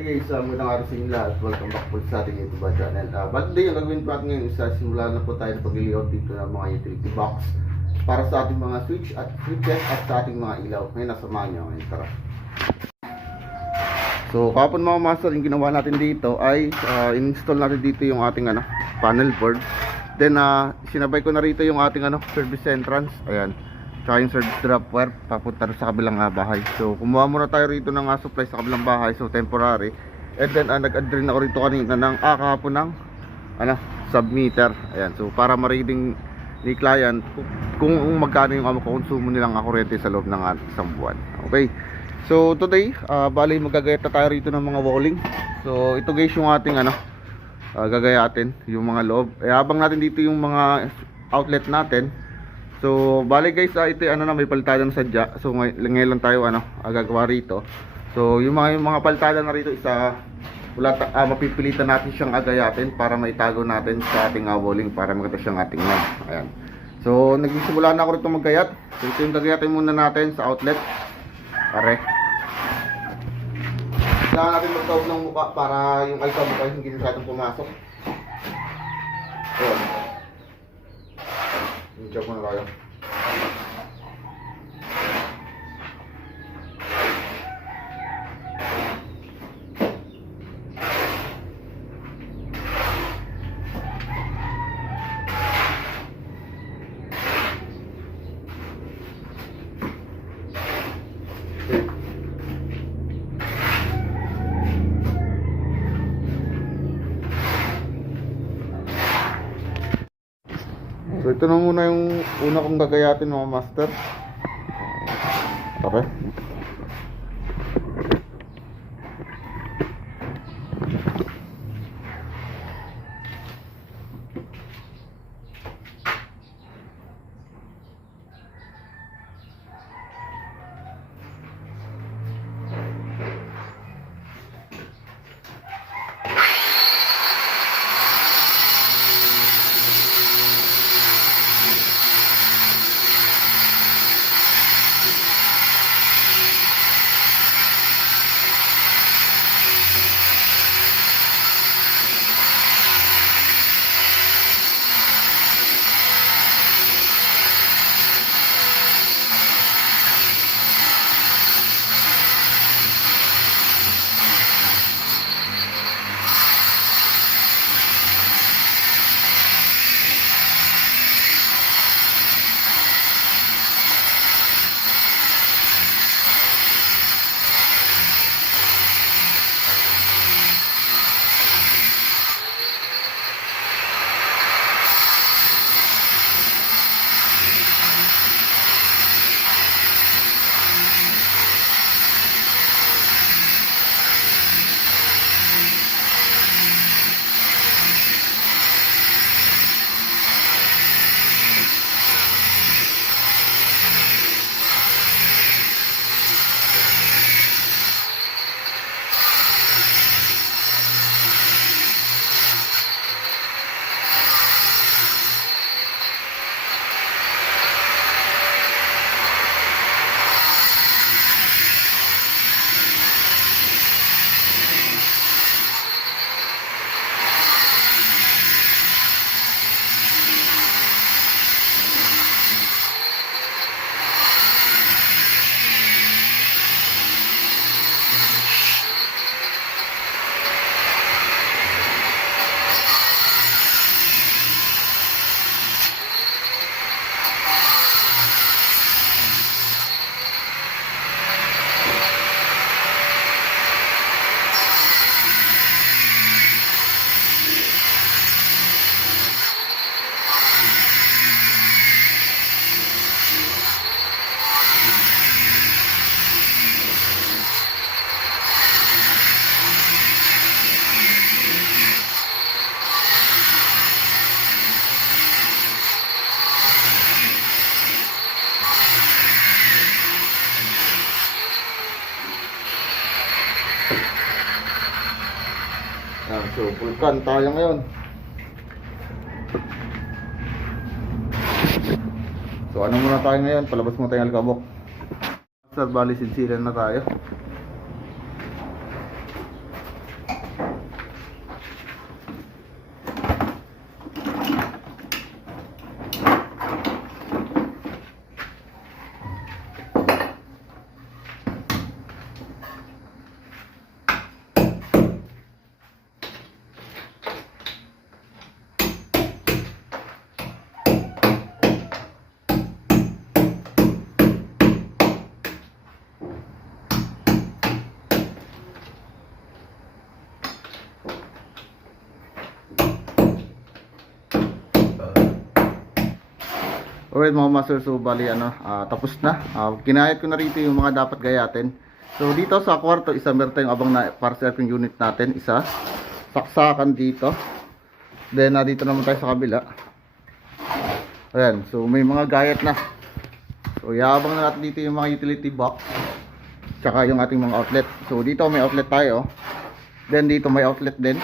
Hey guys, magandang araw sa inyo lahat. Welcome back po sa ating YouTube channel. But yung gagawin po natin ngayon is simula na po tayo ng pag-layout dito ng mga utility box para sa ating mga switches at sa ating mga ilaw. Ngayon, nasamahan nyo. Ngayon, tara. So, kapon mga master, yung ginawa natin dito ay in-install natin dito yung ating panel board. Then, sinabay ko na rito yung ating service entrance. Ayan. Tsaka yung service drop wire papunta sa kabilang bahay. So kumuha muna tayo rito ng supply sa kabilang bahay, so temporary. And then nag-add rin ako rito kanina ng kahapon ng submeter. Ayan, so para ma-reading ni client kung magkano yung konsumo nilang kuryente sa loob ng isang buwan. Okay, so today bali magagayat na tayo rito ng mga walling. So ito guys yung ating gagayatin yung mga loob. Habang natin dito yung mga outlet natin. So, bali guys, ito may paltada na sadya. So, ngayon lang tayo gagawa rito. So, yung mga paltada na rito isa mapipilitan natin siyang agayatin para maitago natin sa ating walling para maganda siyang ating lamp. Ayan. So, nagsimula na ako rito maggayat. So, ito yung gagayatin muna natin sa outlet. Pare. Kailangan natin magtawag ng mukha para yung ay sa mukha hindi masyadong pumasok. Ayan. Check muna tayo. So ito na muna yung una kong gagayatin mga master. Okay. So, pulkan tayo ngayon. So, ano muna tayo ngayon? Palabas muna tayo ng alikabok. Bali, sinsilan na tayo. Alright mga master, so bali tapos na. Kinayat ko na rito yung mga dapat gayatin. So dito sa kwarto, isa meron tayong abang na para sa aircon unit natin. Isa, saksakan dito. Then dito naman tayo sa kabila. Ayan, so may mga gayat na. So iabang na natin dito yung mga utility box. Tsaka yung ating mga outlet. So dito may outlet tayo. Then dito may outlet din.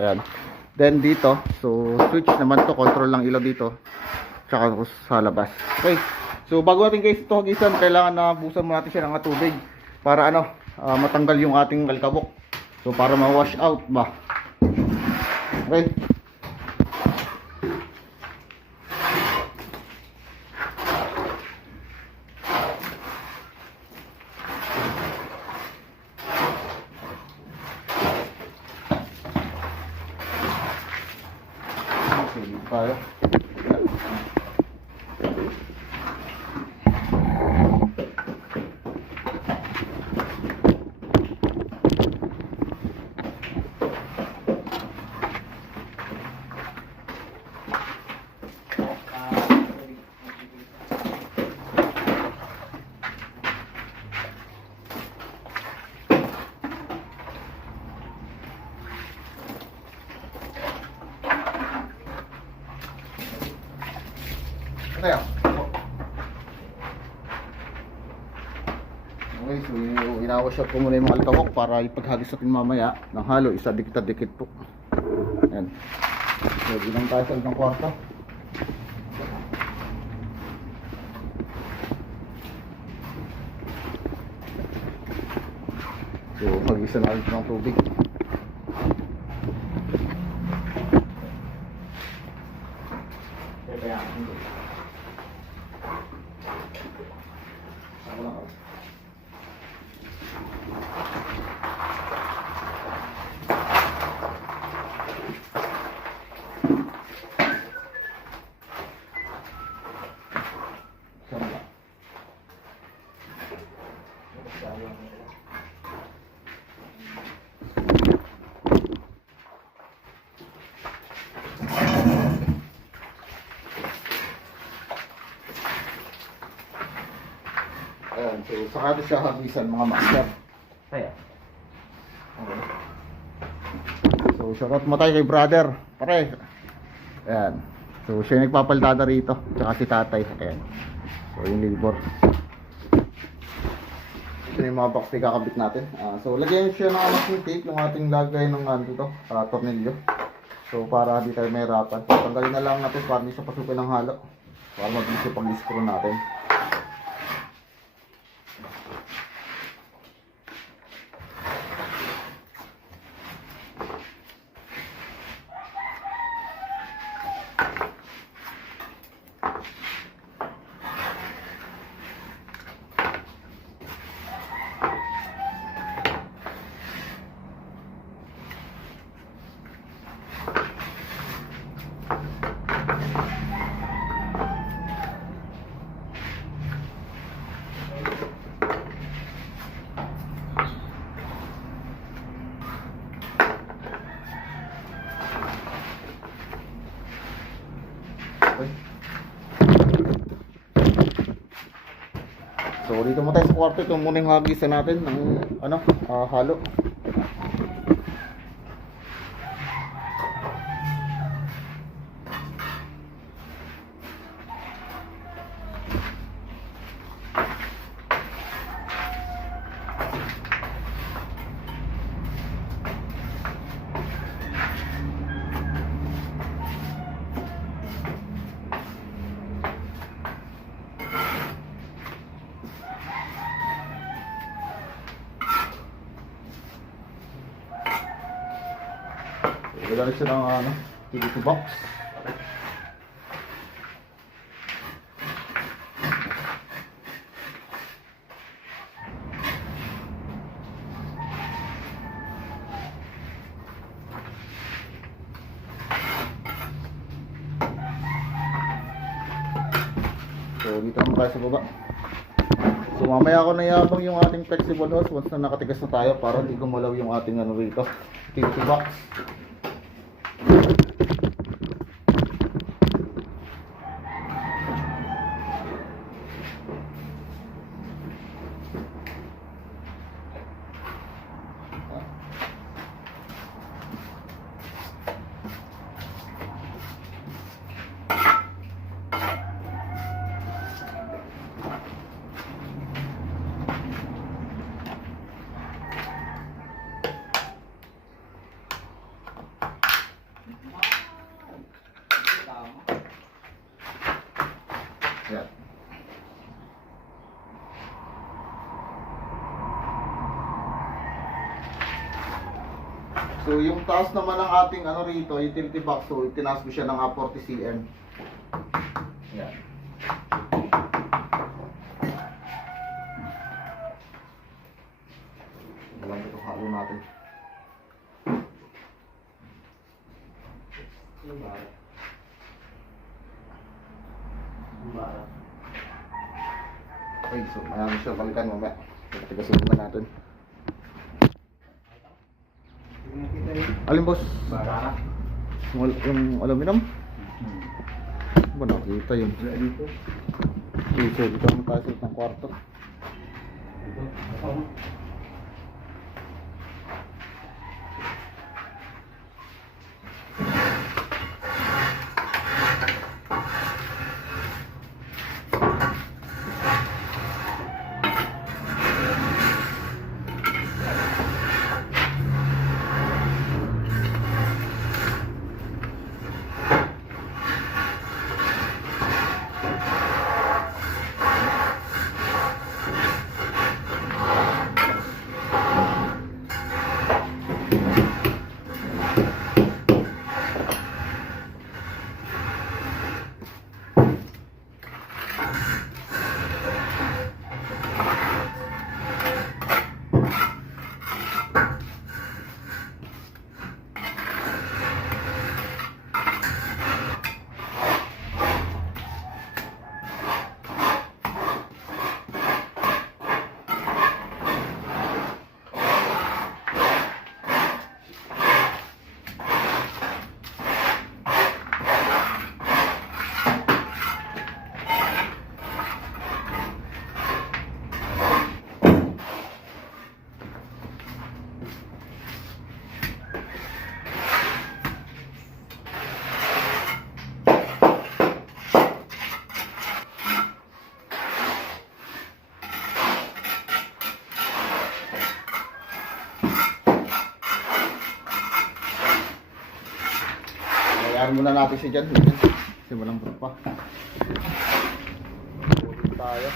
Ayan. Then dito, so switch naman to, control lang ilaw dito. Tsaka sa labas. Okay. So bago natin guys ito hagisan, kailangan na busan mo natin siya ng tubig para matanggal yung ating alikabok. So para ma-wash out ba. Okay. Okay, dito tayo. Kaya. Okay, so inawash out ko muna yung mga alikabok para ipaghagis natin mamaya ng halo, isa dikit-dikit po. Ayan. So, ginang tayo sa isang kwarto. So, hagisa na ulit ng tubig. Ayan, so saka natin siya hagisan mga master. Kaya. Okay. So shoutout mo tayo kay brother. Pare. Ayan. So siya yung nagpapaldada rito. Tsaka si tatay. Ayan. So yung labor. Ito yung mga box na kakabit natin. So lagyan siya ng masking tape. Yung ating lagay ng tornilyo. So para di tayo mahirapan. Tanggalin na lang natin para hindi siya pasukin ng halo. Para mabilis yung pag-screw natin. So dito mo tayo sa kwarto, ito muna yung hagisan natin ng halo. Ilagay siya ng utility box. So dito naman tayo sa baba. So mamaya ako nayabang yung ating flexible hose once na nakatigas na tayo para hindi gumalaw yung ating rito, utility box. Ayan. So yung taas naman ng ating ano rito, utility box, so tinaas ko siya ng 40 cm. Ayan. Alam ito, halo natin. Okay, so mayroon siya balikan mamaya. Tigasin naman natin. Alin boss? Yung aluminum? Ba nakita yun? Okay, so dito naman tayo sa ng kwarto. Bayaan muna natin si Jan. Kasi walang pa. Ulit tayo.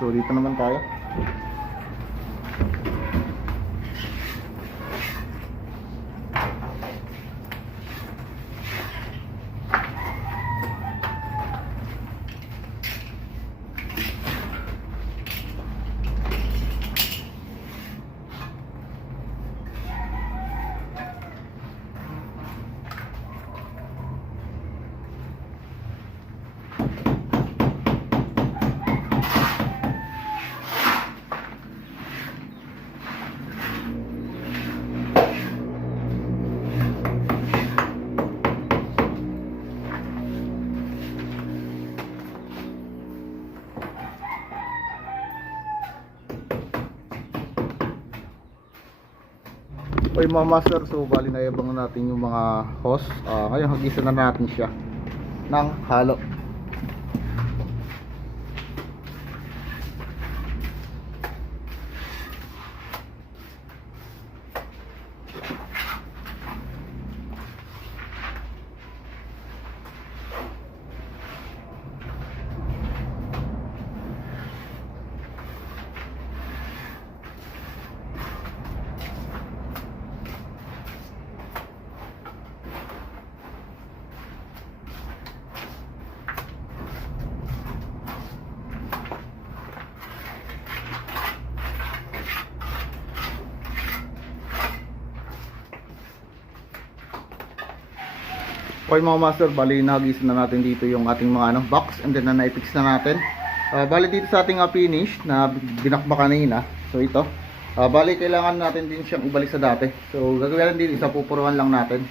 So dito naman tayo. Okay mga master, so bali na yabang natin yung mga hose. Ngayon hagisa na natin siya ng halo. Okay mga master, bali nahagis na natin dito yung ating mga box, and then na-fix na natin. Bali dito sa ating finish na binakbak kanina. So ito, bali kailangan natin din siyang ibalik sa dati. So gagawin din isa, pupuruan lang natin.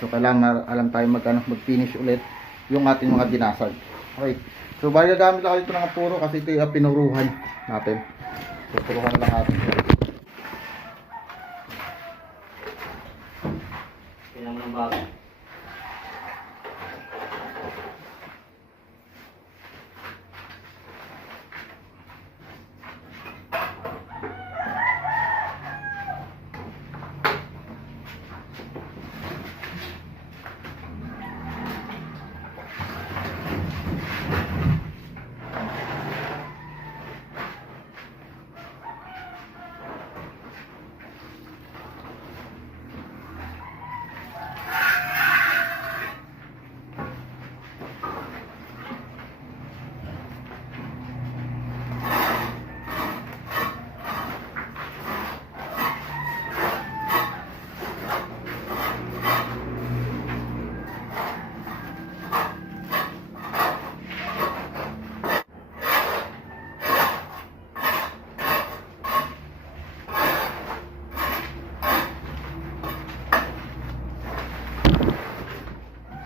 So kailangan alam tayo mag-finish ulit yung ating mga dinasag. Okay. So bali gagamit lang dito ng puro kasi ito yung pinuruhan natin. So puruhan na lang natin. Kailangan ng bago.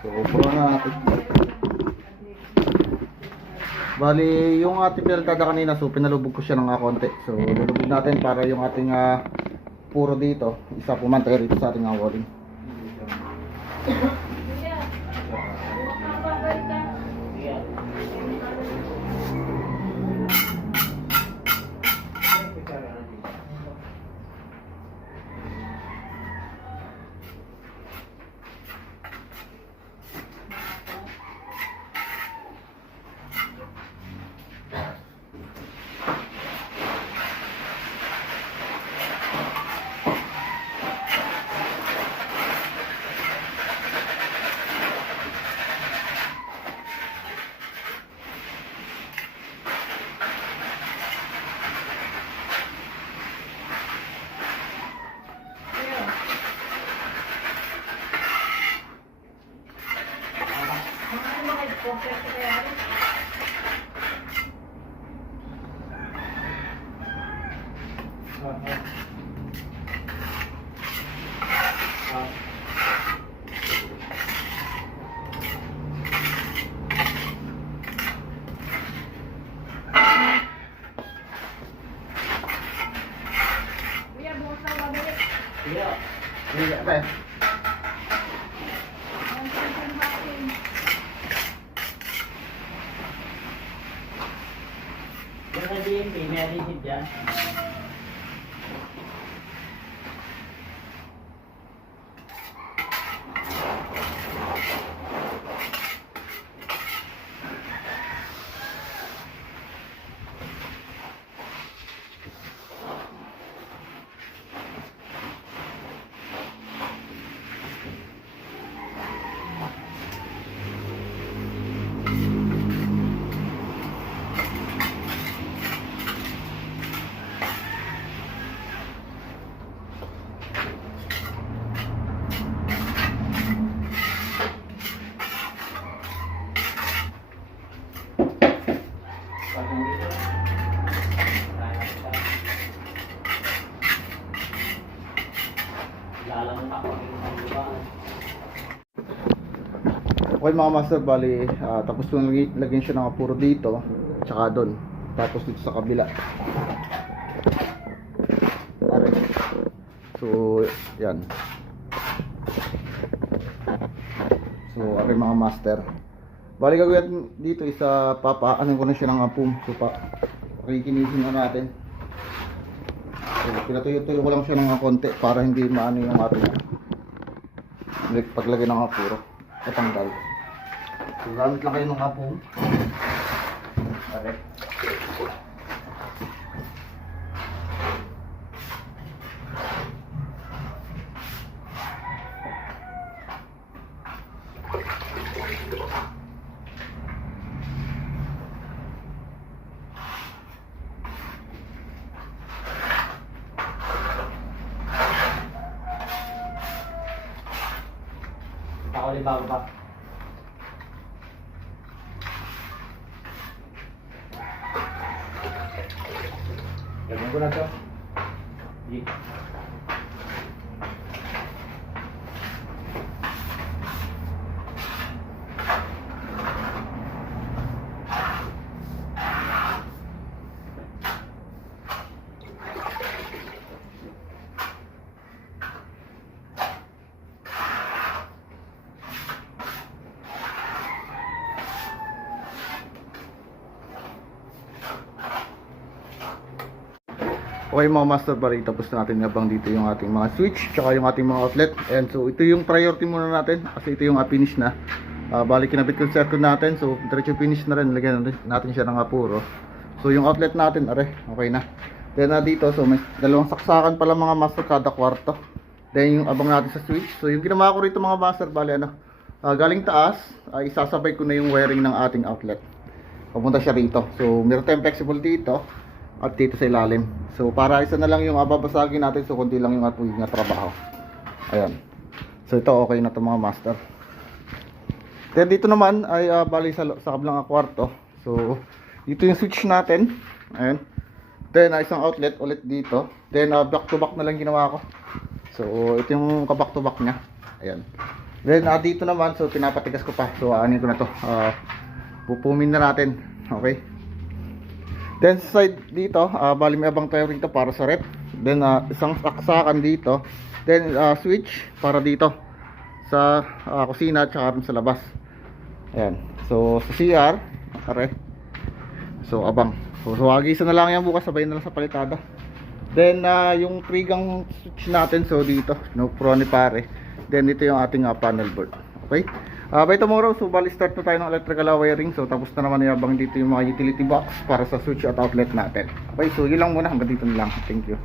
So, puruan na natin. Bali, yung ating pinaltada kanina, so pinalubog ko siya ng konti. So, lulubog natin para yung ating puro dito, isa pumantay rito sa ating walling. Yung sa DMP, may adhesive dyan. Okay mga master, bali tapos kung lagyan siya ng apuro dito tsaka doon, tapos dito sa kabila. Pare. So yan. So okay mga master, bali gagawin dito isa papaanin ko na siya ng apum. So pakikinisin na natin. So pinatuyo-tuyo ko lang siya ng konti para hindi maano yung ating paglagay ng apuro patanggal. So gamit lang kayo ng apum. Pare. Ako ulit bago pa. Gagawin ko na to. Di. Okay mga master, bali tapos na natin nabang dito yung ating mga switch tsaka yung ating mga outlet. And so ito yung priority muna natin kasi ito yung finish na. Bali kinabit ko yung circuit natin, so diretso finish na rin. Lagyan natin siya ng apuro. So yung outlet natin, okay na. Then dito, so may dalawang saksakan pala mga master kada kwarto. Then yung abang natin sa switch. So yung ginawa ko rito mga master, bali galing taas, isasabay ko na yung wiring ng ating outlet. Papunta siya rito. So meron tayong flexible dito at dito sa ilalim. So para isa na lang yung babasagin natin, so konti lang yung ating trabaho. Ayan. So ito okay na to mga master. Then dito naman ay bali sa kabilang kwarto. So dito yung switch natin. Ayan. Then isang outlet ulit dito. Then back to back na lang ginawa ko. So ito yung back to back niya. Ayan. Then dito naman, so pinapatigas ko pa. So anin ko na to. Pupumin na natin. Okay. Then sa side dito, bali may abang tayo rito para sa rep. Then isang saksakan dito. Then switch para dito sa kusina at saka sa labas. Ayan. So sa CR, so abang. So agisa na lang yan bukas, sabay na lang sa palitada. Then yung trigang switch natin, so dito, no pro ni pare. Then dito yung ating panel board. Okay? By tomorrow, so bali start na tayo ng electrical wiring. So tapos na naman yabang dito yung mga utility box para sa switch at outlet natin. Okay, so yun lang muna, hanggang dito na lang. Thank you.